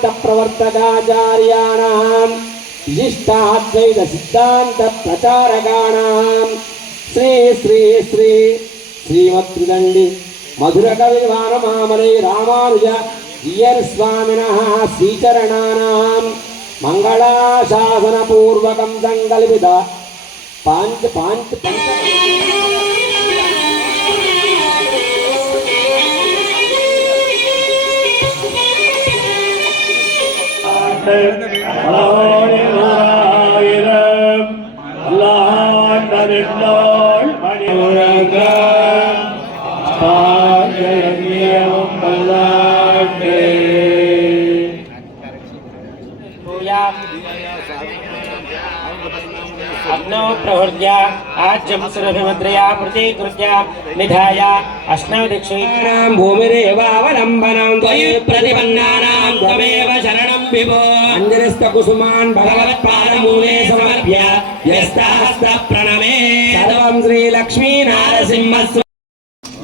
వేదాంత ప్రవర్తకాచార్యాణం విశిష్టాద్వైత సిద్ధాంత ప్రచారకాణం శ్రీ శ్రీ శ్రీ శ్రీమత్రిదండి మధుర కవి వానమామలై రామానుజ ఇయర్ స్వామిన శ్రీచరణానాం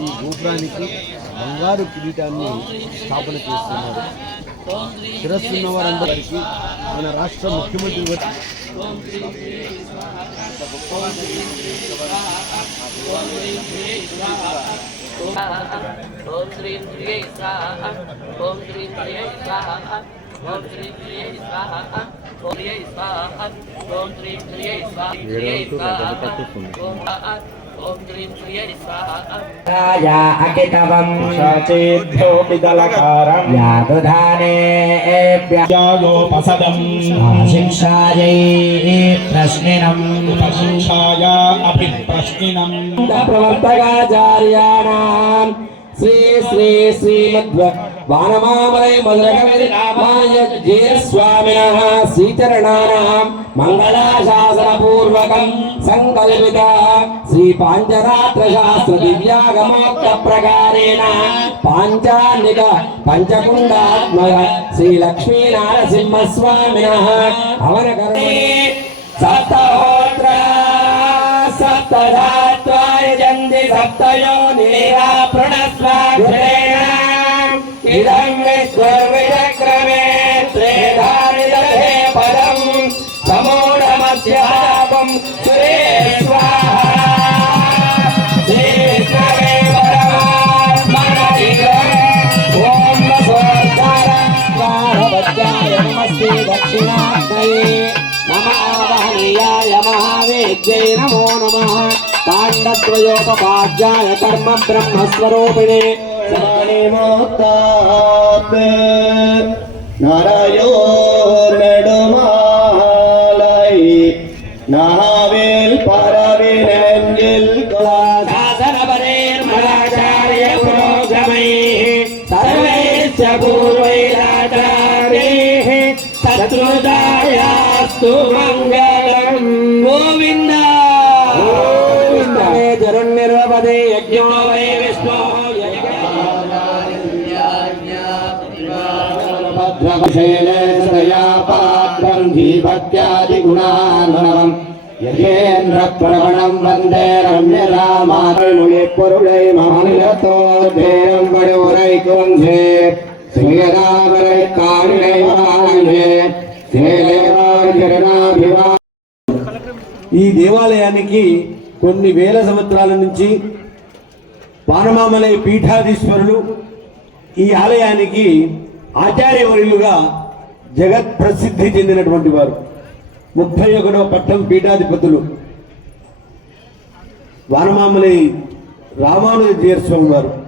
ఈ గోపురానికి బంగారు కిరీటాన్ని స్థాపన చేస్తున్నారు. శిరస్సున్న వారందరికీ మన రాష్ట్ర ముఖ్యమంత్రి వ- ఓం శ్రీ ప్రియ స్వాహ ఓం శ్రీ ప్రియ స్వాహ ఓం శ్రీ ప్రియ స్వాహ ఓం శ్రీయై స్వాహ ఓం శ్రీ ప్రియ స్వాహ ప్రియ స్వాహ या अकितवं शचेभ्यो पिदलकारं या दुधानेभ्योपसदं शिक्षायै प्रश्निनम् उपशिक्षाया अपि प्रश्निनम् प्रवर्तकाचार्याणां श्री श्री श्रीमद्वक् వానమామలై మధురకవి రామాయ జయ స్వామిన శ్రీచరణానాం మంగళాశాసనపూర్వకం సంకల్పిత శ్రీ పాంచరాత్ర శాస్త్ర దివ్యాగమోక్త ప్రకారేణ పాంచాన్నిక పంచకుండాత్మక శ్రీ లక్ష్మీ నారసింహ స్వామిన అవన సప్తహోత్ర సప్తధాత్వాయ జంది సప్తయో నీరా ప్రణస్వాక్షేణ ఇదం విశ్వర్విచక్రమే త్రేధారిదధే పదం సమూఢమస్యాపం శ్రీ స్వాహా శ్రీ విష్ణవే ఓం నమస్తే దక్షిణాగ్నయే మహావేద్యై నమో పాండద్వయోపపాద్యాయ కర్మ బ్రహ్మస్వరూపిణే মোতাব নারা శేషయాగుణానుణవం యేంద్ర ప్రవణం వందే రమ్య రామాణి పొరుడై మహిళతోయం వడువురై కుంజే శ్రీరామరై కాళిణై మహాణే ఈ దేవాలయానికి కొన్ని వేల సంవత్సరాల నుంచి పారమామలయ పీఠాధీశ్వరులు ఈ ఆలయానికి ఆచార్యవర్యులుగా జగత్ ప్రసిద్ధి చెందినటువంటి వారు. ముప్పై ఒకటవ పట్టం పీఠాధిపతులు. వానమామలై రామానుజ జీర్స్వామి వారు.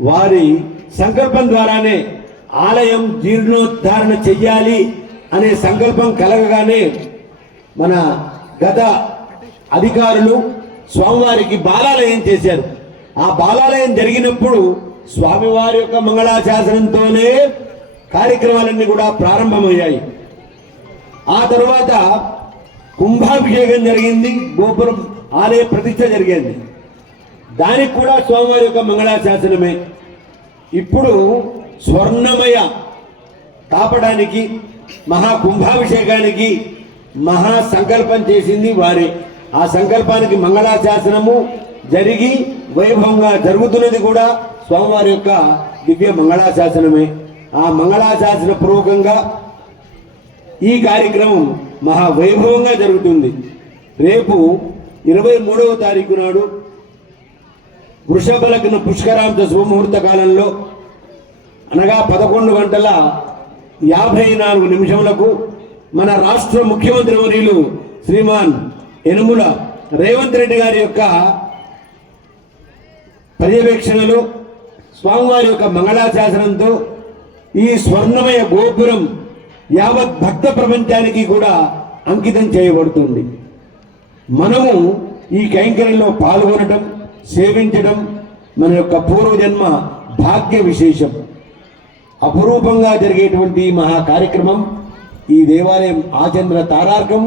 వారి సంకల్పం ద్వారానే ఆలయం జీర్ణోద్ధారణ చెయ్యాలి అనే సంకల్పం కలగగానే మన గత అధికారులు స్వామివారికి బాలాలయం చేశారు. ఆ బాలాలయం జరిగినప్పుడు స్వామివారి యొక్క మంగళాశాసనంతోనే కార్యక్రమాలన్నీ కూడా ప్రారంభమయ్యాయి. ఆ తర్వాత కుంభాభిషేకం జరిగింది గోపురం ఆలయ ప్రతిష్ట జరిగింది. దానికి కూడా స్వామివారి యొక్క మంగళాశాసనమే. ఇప్పుడు స్వర్ణమయ తాపడానికి మహా కుంభాభిషేకానికి మహా సంకల్పం చేసింది వారే. ఆ సంకల్పానికి మంగళాశాసనము జరిగి వైభవంగా జరుగుతున్నది కూడా స్వామివారి యొక్క దివ్య మంగళాశాసనమే. ఆ మంగళాశాసన పూర్వకంగా ఈ కార్యక్రమం మహా వైభవంగా జరుగుతుంది. రేపు ఇరవై మూడవ తారీఖు నాడు వృషభలగ్న పుష్కరాంత శుభముహూర్త కాలంలో అనగా పదకొండు గంటల యాభై నాలుగు నిమిషములకు మన రాష్ట్ర ముఖ్యమంత్రి వర్యులు శ్రీమాన్ యనుముల రేవంత్ రెడ్డి గారి యొక్క పర్యవేక్షణలో స్వామివారి యొక్క మంగళాశాసనంతో ఈ స్వర్ణమయ గోపురం యావత్ భక్త ప్రపంచానికి కూడా అంకితం చేయబడుతుంది. మనము ఈ కైంకర్యంలో పాల్గొనడం సేవించడం మన యొక్క పూర్వజన్మ భాగ్య విశేషం. అపురూపంగా జరిగేటువంటి మహా కార్యక్రమం ఈ దేవాలయం ఆచంద్ర తారార్కం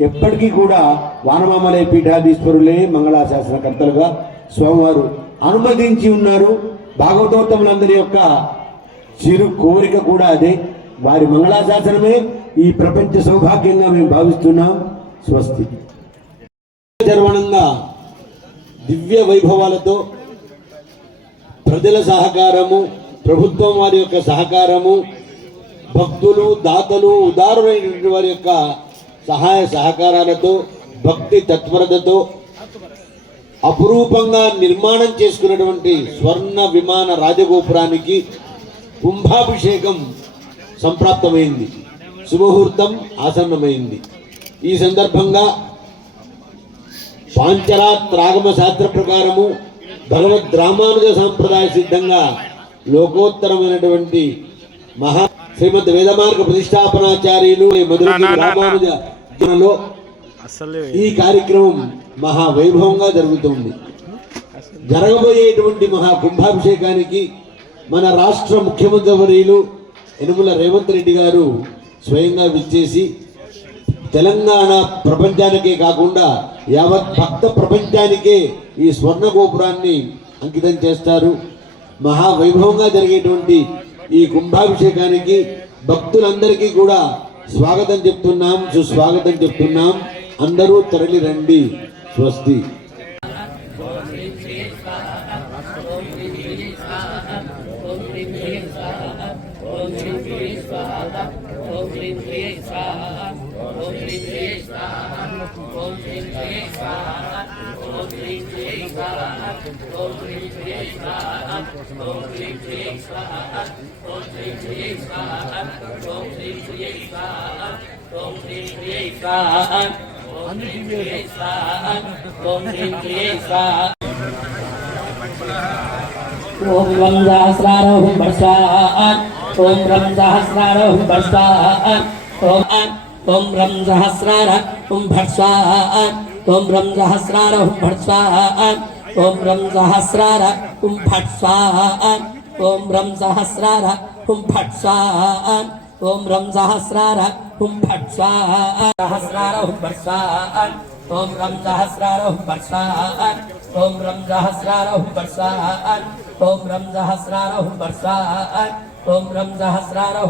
ఎప్పటికీ కూడా వానమామలయ పీఠాధీశ్వరులే మంగళాశాసనకర్తలుగా స్వామివారు అనుమతించి ఉన్నారు. భాగవతోత్తములందరి యొక్క చిరు కోరిక కూడా అదే. వారి మంగళాశాసనమే ఈ ప్రపంచ సౌభాగ్యంగా మేము భావిస్తున్నాం. స్వస్తి. చర్వణంగా దివ్య వైభవాలతో ప్రజల సహకారము ప్రభుత్వం వారి యొక్క సహకారము భక్తులు దాతలు ఉదారులైనటువంటి వారి యొక్క సహాయ సహకారాలతో భక్తి తత్పరతతో అపురూపంగా నిర్మాణం చేసుకున్నటువంటి స్వర్ణ విమాన రాజగోపురానికి కుంభాభిషేకం సంప్రాప్తమైంది. శుభముహూర్తం ఆసన్నమైంది. ఈ సందర్భంగా పాంచరాత్ రాగమ శాస్త్ర ప్రకారము భగవద్ రామానుజ సాంప్రదాయ సిద్ధంగా లోకోత్తరమైనటువంటి మహా శ్రీమద్ వేదమార్గ ప్రతిష్టాపనాచార్యులు మధుర రామానుజ జనలో ఈ కార్యక్రమం మహా వైభవంగా జరుగుతుంది. జరగబోయేటువంటి మహా కుంభాభిషేకానికి మన రాష్ట్ర ముఖ్యమంత్రి వర్యులు యనుమల రేవంత్ రెడ్డి గారు స్వయంగా విచ్చేసి తెలంగాణ ప్రపంచానికే కాకుండా యావత్ భక్త ప్రపంచానికే ఈ స్వర్ణ గోపురాన్ని అంకితం చేస్తారు. మహా వైభవంగా జరిగేటువంటి ఈ కుంభాభిషేకానికి భక్తులందరికీ కూడా స్వాగతం చెప్తున్నాం సుస్వాగతం చెప్తున్నాం. अंदर तरली रही स्वस्ति ఓం వం సహస్రారోహం వర్షాన్ ఓం రం సహస్రారోహం వర్షాన్ ఓం ఓం రం సహస్రారోహం భర్షాన్ ఓం రం సహస్రారోహం భర్షాన్ ఓం రం సహస్రారోహం భర్షాన్ ఓం రం సహస్రారోహం భర్షాన్ ఓం రం సహస్రారోహం हुम भट्सान सहस्रार ओम रम सहस्रार हुम ओम रम सहस्रार हुम ओम रम सहस्रार हुम ओम रम सहस्रार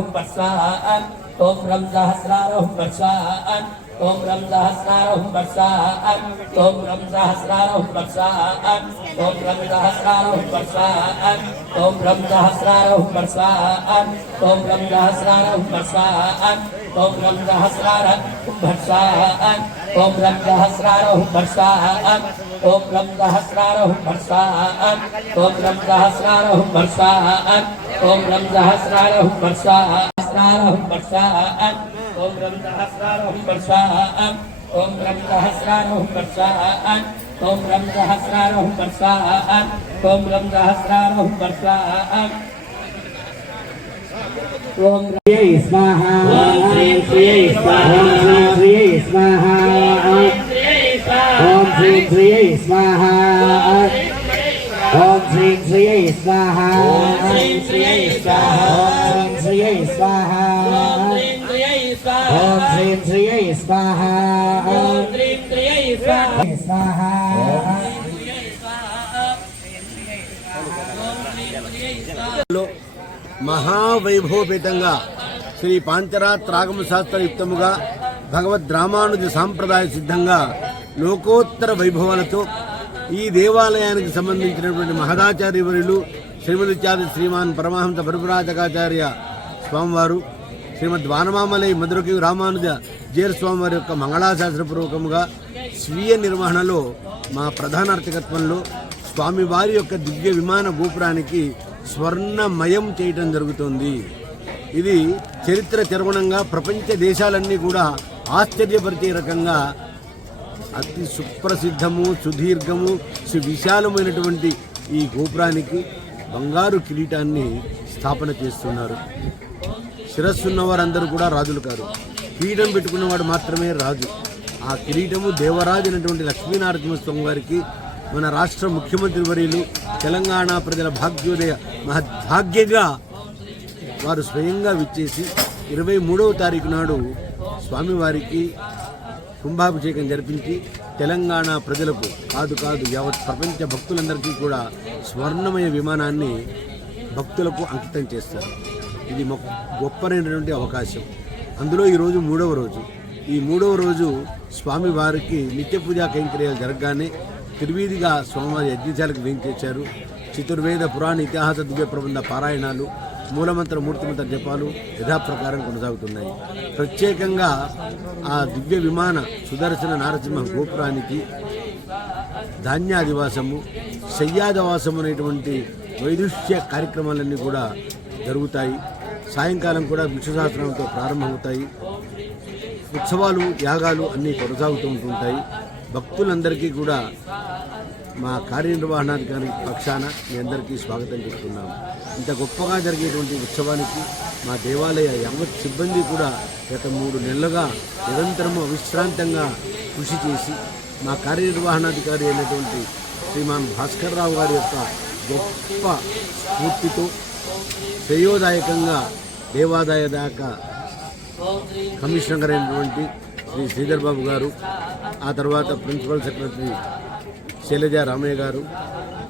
ओम रम सहस्रार हुम రం సహస్రారహుం వర్షాన్ ఓం రం సహస్రారహుం వర్షాన్ ఓం రం సహస్రారహుం వర్షాన్ ఓం రం సహస్రారహుం వర్షాన్ ఓం రం సహస్రారహుం వర్షాన్ ఓం రం సహస్రారహుం వర్షాన్ ఓం రం సహస్రారహుం వర్షాన్ ఓం రం సహస్రారహుం వర్షాన్ ఓం రం సహస్రారహుం వర్షాన్ ఓం రం సహస్రారహుం వర్షాన్ ఓం రం సహస్రారహుం వర్షాన్ ఓం రం వర్షాహస్రారహుం వర్షాన్ ఓం రం సహస్రారహుం వర్షాన్ ఓం రం సహస్రారహుం వర్షాన్ ఓం రం సహస్రారహుం వర్షాన్ ఓం శ్రీ స్వాహా. ఓం శ్రీ శ్రీ స్వాహా. ఓం శ్రీ స్వాహా. ఓం శ్రీ శ్రీ స్వాహా. ఓం శ్రీ శ్రీ స్వాహా. ఓం శ్రీ శ్రీ స్వాహా. ఓం శ్రీ స్వాహా. ఓం శ్రీం శ్రీ స్వాహ ఓం శ్రీ శ్రీ స్వాహ మహావైభవపేతంగా శ్రీ పాంచరాత్రాగమ శాస్త్రయుక్తముగా భగవద్ రామానుజ సాంప్రదాయ సిద్ధంగా లోకోత్తర వైభవాలతో ఈ దేవాలయానికి సంబంధించినటువంటి మహదాచార్యవరులు శ్రీమతిచారి శ్రీమాన్ పరమహంస పరపురాజకాచార్య స్వామివారు శ్రీమద్ వానమామలై మధురకి రామానుజ జీర స్వామివారి యొక్క మంగళాశాస్త్రపూర్వకముగా స్వీయ నిర్వహణలో మా ప్రధాన అర్థకత్వంలో స్వామివారి యొక్క దివ్య విమాన గోపురానికి స్వర్ణమయం చేయటం జరుగుతోంది. ఇది చరిత్ర తిరుగుణంగా ప్రపంచ దేశాలన్నీ కూడా ఆశ్చర్యపరిచే రకంగా అతి సుప్రసిద్ధము సుదీర్ఘము సువిశాలమైనటువంటి ఈ గోపురానికి బంగారు కిరీటాన్ని స్థాపన చేస్తున్నారు. శిరస్సు ఉన్నవారందరూ కూడా రాజులు కారు కిరీటం పెట్టుకున్నవాడు మాత్రమే రాజు. ఆ కిరీటము దేవరాజు అనేటువంటి లక్ష్మీనారసింహ వారికి మన రాష్ట్ర ముఖ్యమంత్రి వర్యులు తెలంగాణ ప్రజల భాగ్యోదయ మహద్భాగ్యంగా వారు స్వయంగా విచ్చేసి ఇరవై మూడవ తారీఖు నాడు స్వామివారికి కుంభాభిషేకం జరిపించి తెలంగాణ ప్రజలకు కాదు కాదు యావత్ ప్రపంచ భక్తులందరికీ కూడా స్వర్ణమయ విమానాన్ని భక్తులకు అంకితం చేస్తారు. ఇది మొ- గొప్పనైనటువంటి అవకాశం. అందులో ఈరోజు మూడవ రోజు. ఈ మూడవ రోజు స్వామివారికి నిత్య పూజా కైంకర్యాలు జరగగానే తిరువీధిగా స్వామివారి యజ్ఞశాలకు వేయించేశారు చతుర్వేద పురాణ ఇతిహాస దివ్య ప్రబంధ పారాయణాలు మూలమంత్ర మూర్తిమంత్ర జపాలు యథాప్రకారం కొనసాగుతున్నాయి. ప్రత్యేకంగా ఆ దివ్య విమాన సుదర్శన నారసింహ గోపురానికి ధాన్యాదివాసము శయ్యాదివాసము అనేటువంటి వైదుష్య కార్యక్రమాలన్నీ కూడా జరుగుతాయి. సాయంకాలం కూడా విశ్వసహస్రంతో ప్రారంభమవుతాయి. ఉత్సవాలు యాగాలు అన్నీ కొనసాగుతూ ఉంటుంటాయి. భక్తులందరికీ కూడా మా కార్యనిర్వహణాధికారి పక్షాన మీ అందరికీ స్వాగతం చెప్తున్నాము. ఇంత గొప్పగా జరిగేటువంటి ఉత్సవానికి మా దేవాలయ యావత్ సిబ్బంది కూడా గత మూడు నెలలుగా నిరంతరము అవిశ్రాంతంగా కృషి చేసి మా కార్యనిర్వహణాధికారి అయినటువంటి శ్రీమాన్ భాస్కర్ రావు గారి యొక్క గొప్ప స్ఫూర్తితో శ్రేయోదాయకంగా దేవాదాయ దాకా కమిషనర్ అయినటువంటి శ్రీ శ్రీధర్ బాబు గారు ఆ తర్వాత ప్రిన్సిపల్ సెక్రటరీ శైలజ రామయ్య గారు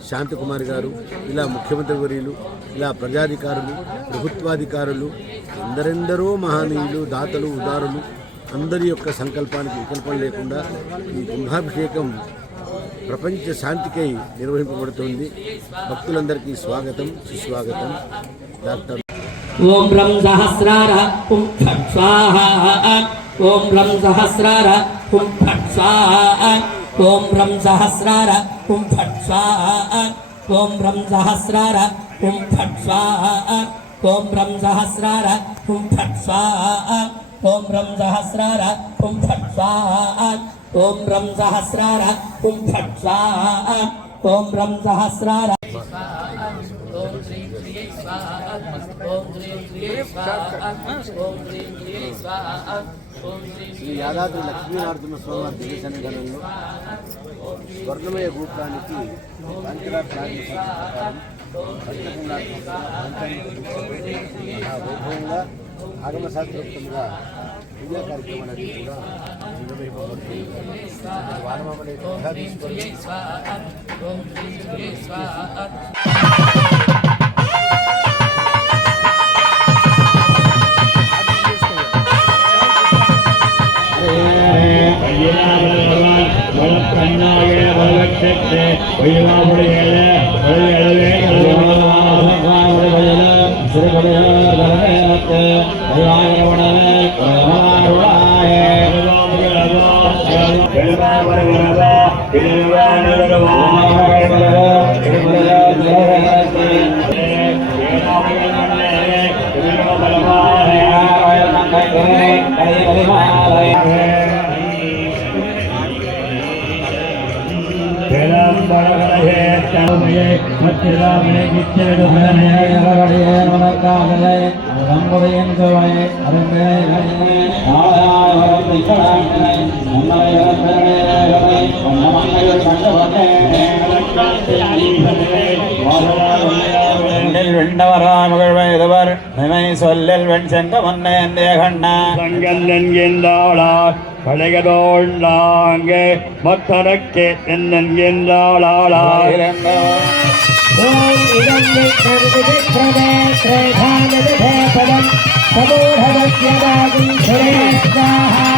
శాంతకుమారి గారు ఇలా ముఖ్యమంత్రి వర్యులు ఇలా ప్రజాధికారులు ప్రభుత్వాధికారులు ఎందరెందరో మహనీయులు దాతలు ఉదారులు అందరి యొక్క సంకల్పానికి వికల్పం లేకుండా ఈ కుంభాభిషేకం ప్రపంచ శాంతికై నిర్వహింపబడుతుంది. భక్తులందరికీ స్వాగతం సుస్వాగతం. డాక్టర్ ఓం రం సహస్రార హుం ఫట్ స్వాహ. ఓం రం సహస్రార హుం ఫట్ స్వాహ. ఓం రం సహస్రార హుం ఫట్ స్వాహ. ఓం రం సహస్రార హుం ఫట్ స్వాహ. ఓం రం సహస్రార హుం ఫట్ స్వాహ. ఓం రం సహస్రార హుం ఫట్ స్వాహ. ఓం రం సహస్రార హుం ఫట్ స్వాహ ఓం రం సహస్రార ఓం శ్రీ ప్రియ స్వాహ ఓం శ్రీ ప్రియ స్వాహ ఓం శ్రీ ప్రియ స్వాహ ఓం శ్రీ శ్రీ యాదాద్రి లక్ష్మీనారసింహ స్వామివారి దివ్య సన్నిధానంలో స్వర్గమయ గోపురానికి పంచరా ప్రాంగణ ప్రకారం పంచకుండాత్మక వైభవంగా ఆగమ శాస్త్రోక్తంగా పూజా కార్యక్రమాలన్నీ కూడా నిర్వహింపబడుతుంది వానమామలే పీఠాధీశ్వరులు స్వాహ ఓం శ్రీ ప్రియ நம்முடையவரை வெண்டவராமகழ்வர் நினை சொல்லல் வெண் சென்ற மன்ன எந்தே கண்ணா ఓం ఇదండి ప్రదే త్రేధానదే పదం సమూఢవస్యవాగం స్వాహా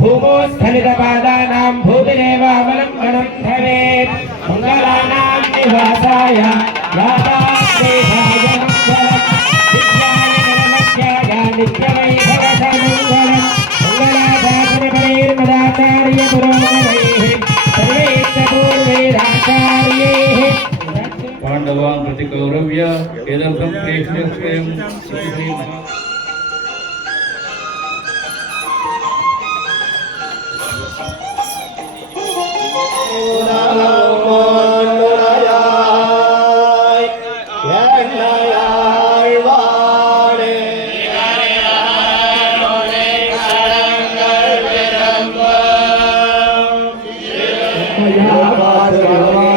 भूमोत्थलितपादानां भूतिरेवावलम्बनं भवेत्। मङ्गलानां निवासाय पाण्डवान् प्रति कौरव्य एतदर्थं प्रेक्ष्यस्ते Yeah,